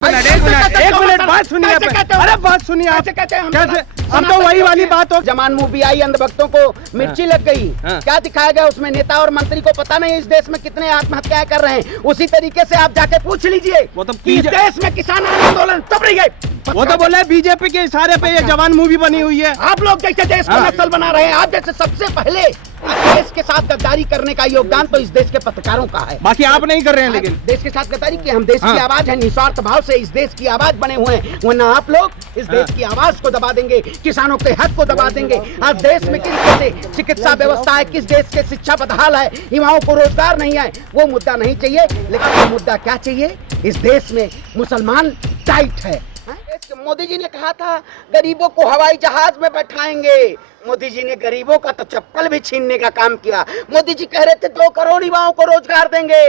एक मिनट बात सुनिए। अरे बात सुनिए आप। कैसे हम तो वही वाली बात हो। जवान मूवी आई, अंधभक्तों को मिर्ची लग गई। क्या दिखाया गया उसमें? नेता और मंत्री को पता नहीं इस देश में कितने आत्महत्याएं कर रहे हैं। उसी तरीके से आप जाके पूछ लीजिए वो तो इस देश में किसान आंदोलन तब रही गए। वो तो बोले बीजेपी के इशारे पे ये जवान मूवी बनी हुई है। आप लोग जैसे देश को नक्सल बना रहे हैं, आप जैसे सबसे पहले देश के साथ गद्दारी करने का योगदान तो इस देश के पत्रकारों का है। बाकी आप नहीं कर रहे हैं। लेकिन देश के साथ गद्दारी की हम देश की आवाज है, निस्वार्थ भाव से इस देश की आवाज बने हुए हैं। वरना आप लोग इस देश की आवाज को दबा देंगे, किसानों के हक को दबा देंगे। आज देश में किस तरह से चिकित्सा व्यवस्था है, किस देश के शिक्षा बदहाल है, युवाओं को रोजगार नहीं है, वो मुद्दा नहीं चाहिए। लेकिन वो मुद्दा क्या चाहिए? इस देश में मुसलमान टाइट है। मोदी जी ने कहा था गरीबों को हवाई जहाज में बैठाएंगे। मोदी जी ने गरीबों का तो चप्पल भी छीनने का काम किया। मोदी जी कह रहे थे 2 करोड़ युवाओं को रोजगार देंगे,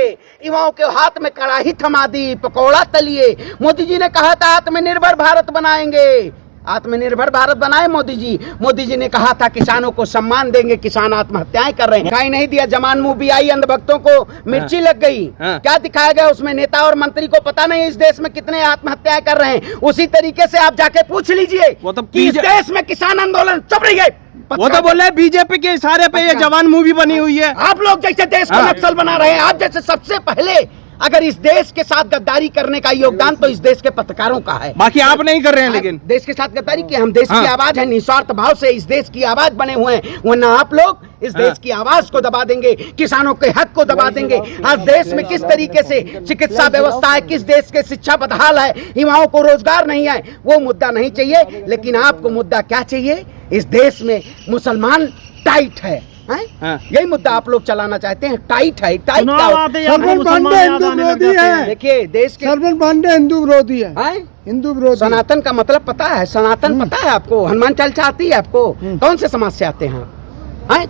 युवाओं के हाथ में कड़ाही थमा दी, पकौड़ा तलिए। मोदी जी ने कहा था आत्मनिर्भर भारत बनाएंगे। आत्मनिर्भर भारत बनाए मोदी जी। मोदी जी ने कहा था किसानों को सम्मान देंगे, किसान आत्महत्याएं कर रहे हैं। दिखाई नहीं दिया। जवान मूवी आई, अंधभक्तों को मिर्ची लग गई। क्या दिखाया गया उसमें? नेता और मंत्री को पता नहीं इस देश में कितने आत्महत्याएं कर रहे हैं। उसी तरीके से आप जाके पूछ लीजिए वो तो इस देश में किसान आंदोलन चल रही है। वो तो बोले बीजेपी के इशारे पे ये जवान मूवी बनी हुई है। आप लोग जैसे देश को नक्सल बना रहे हैं, आप जैसे सबसे पहले अगर इस देश के साथ गद्दारी करने का योगदान तो इस देश के पत्रकारों का है। बाकी आप नहीं कर रहे हैं। लेकिन देश के साथ गद्दारी की हम देश की आवाज है, निस्वार्थ भाव से इस देश की आवाज बने हुए हैं। वरना आप लोग इस देश की आवाज को दबा देंगे, किसानों के हक को दबा देंगे। आज देश में किस तरीके से चिकित्सा व्यवस्था है, किस देश के शिक्षा बदहाल है, युवाओं को रोजगार नहीं है, वो मुद्दा नहीं चाहिए। लेकिन आपको मुद्दा क्या चाहिए? इस देश में मुसलमान टाइट है। यही मुद्दा आप लोग चलाना चाहते हैं। टाइट है। टाइट क्या होता है? सरवन पांडे हिंदू विरोधी है। देखिए देश के सरवन पांडे हिंदू विरोधी है। हिंदू विरोधी। सनातन का मतलब पता है? सनातन पता है आपको? हनुमान चालीसा आती है आपको? कौन से समाज से आते हैं?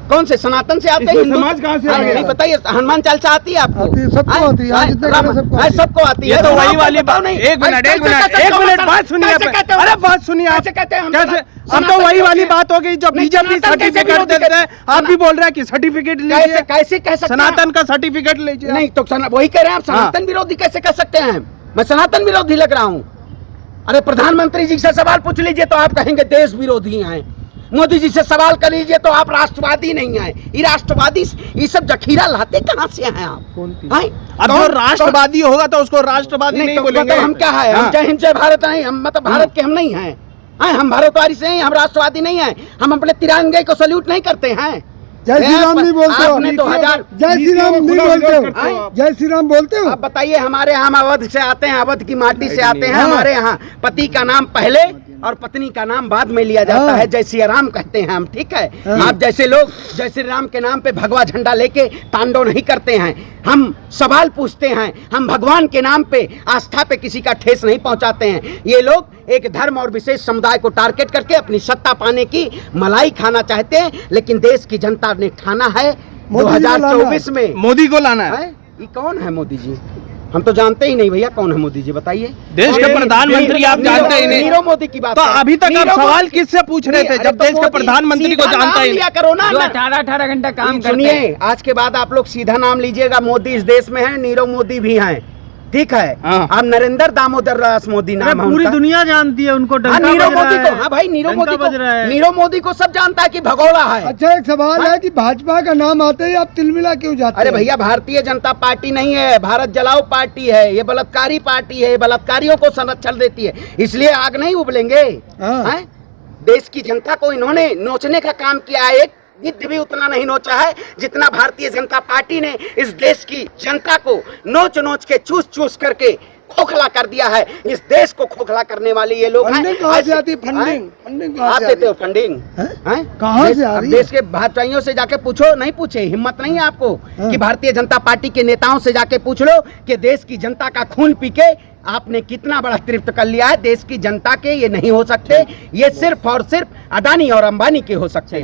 कौन से सनातन से आते हैं? समाज कहाँ से आते हैं? बताइए। हनुमान चालीसा आती है आपको? सबको आती है। सबको आती है। ये तो वही वाली बात नहीं। एक मिनट बात सुनिए। अरे बात सुनिए आप। कहते हैं हम तो वही वाली बात हो गई जो बीजेपी सर्टिफिकेट देते हैं। आप भी बोल रहे हैं कि सर्टिफिकेट लीजिए। कैसे कह सकते हैं? सनातन का सर्टिफिकेट लीजिए। नहीं तो वही कह रहे हैं आप। सनातन विरोधी कैसे कह सकते हैं? मैं सनातन विरोधी लग रहा हूँ? अरे प्रधानमंत्री जी से सवाल पूछ लीजिए तो आप कहेंगे देश विरोधी हैं। मोदी जी से सवाल कर लीजिए तो आप राष्ट्रवादी नहीं हैं। ये राष्ट्रवादी ये सब जखीरा लाते कहाँ से हैं आप? अब जो राष्ट्रवादी होगा तो उसको राष्ट्रवादी नहीं बोलेंगे। हम क्या है? हम जय हिंद जय भारत नहीं। हम मतलब भारत के हम नहीं हैं। हम भारतवादी से हैं, हम राष्ट्रवादी नहीं हैं। हम अपने तिरंगे को सैल्यूट नहीं करते हैं। जय श्री राम नहीं बोलते हो? जय श्री राम नहीं बोलते हो? जय श्री राम बोलते हो? आप बताइए। हमारे यहाँ हम अवध से आते हैं, अवध की माटी से आते हैं। हमारे यहाँ पति का नाम पहले और पत्नी का नाम बाद में लिया जाता है। जय श्री राम कहते हैं हम। ठीक है। आप जैसे लोग जय श्री राम के नाम पे भगवा झंडा लेके तांडव नहीं करते हैं। हम सवाल पूछते हैं। हम भगवान के नाम पे आस्था पे किसी का ठेस नहीं पहुंचाते हैं। ये लोग एक धर्म और विशेष समुदाय को टारगेट करके अपनी सत्ता पाने की मलाई खाना चाहते हैं। लेकिन देश की जनता ने ठाना है 2024 में मोदी को लाना है। ये कौन है मोदी जी? हम तो जानते ही नहीं भैया कौन है मोदी जी। बताइए। देश के प्रधानमंत्री आप जानते ही नहीं। नीरव मोदी की बात तो अभी तक आप सवाल किससे पूछ रहे थे जब देश के प्रधानमंत्री को जानता ही नहीं? करो ना। 18 घंटा काम करते हैं। सुनिए, आज के बाद आप लोग सीधा नाम लीजिएगा। मोदी इस देश में है, नीरव मोदी भी हैं। ठीक है। आप नरेंद्र दामोदर दास मोदी नाम है। पूरी दुनिया जानती है उनको। नीरव मोदी को। हाँ भाई, नीरव मोदी को सब जानता है कि भगोड़ा है। अच्छा, एक सवाल है कि भाजपा का नाम आते ही आप तिलमिला क्यों जाते हैं? अरे भैया, भारतीय जनता पार्टी नहीं है, भारत जलाओ पार्टी है। ये बलात्कारी पार्टी है, बलात्कारियों को संरक्षण देती है, इसलिए आग नहीं उबलेंगे। देश की जनता को इन्होंने नोचने का काम किया है। एक गिद्ध भी उतना नहीं नोचा है जितना भारतीय जनता पार्टी ने इस देश की जनता को नोच नोच के चूस चूस करके खोखला कर दिया है। इस देश को खोखला करने वाले ये लोग हैं। कहाँ से आती फंडिंग? आप देते हो फंडिंग? कहाँ से आ रही है? देश के भाजपाइयों से जाके पूछो। नहीं पूछे, हिम्मत नहीं है आपको कि भारतीय जनता पार्टी के नेताओं से जाके पूछ लो कि देश की जनता का खून पी के आपने कितना बड़ा तृप्त कर लिया है। देश की जनता के ये नहीं हो सकते। ये सिर्फ और सिर्फ अडानी और अंबानी के हो सकते हैं।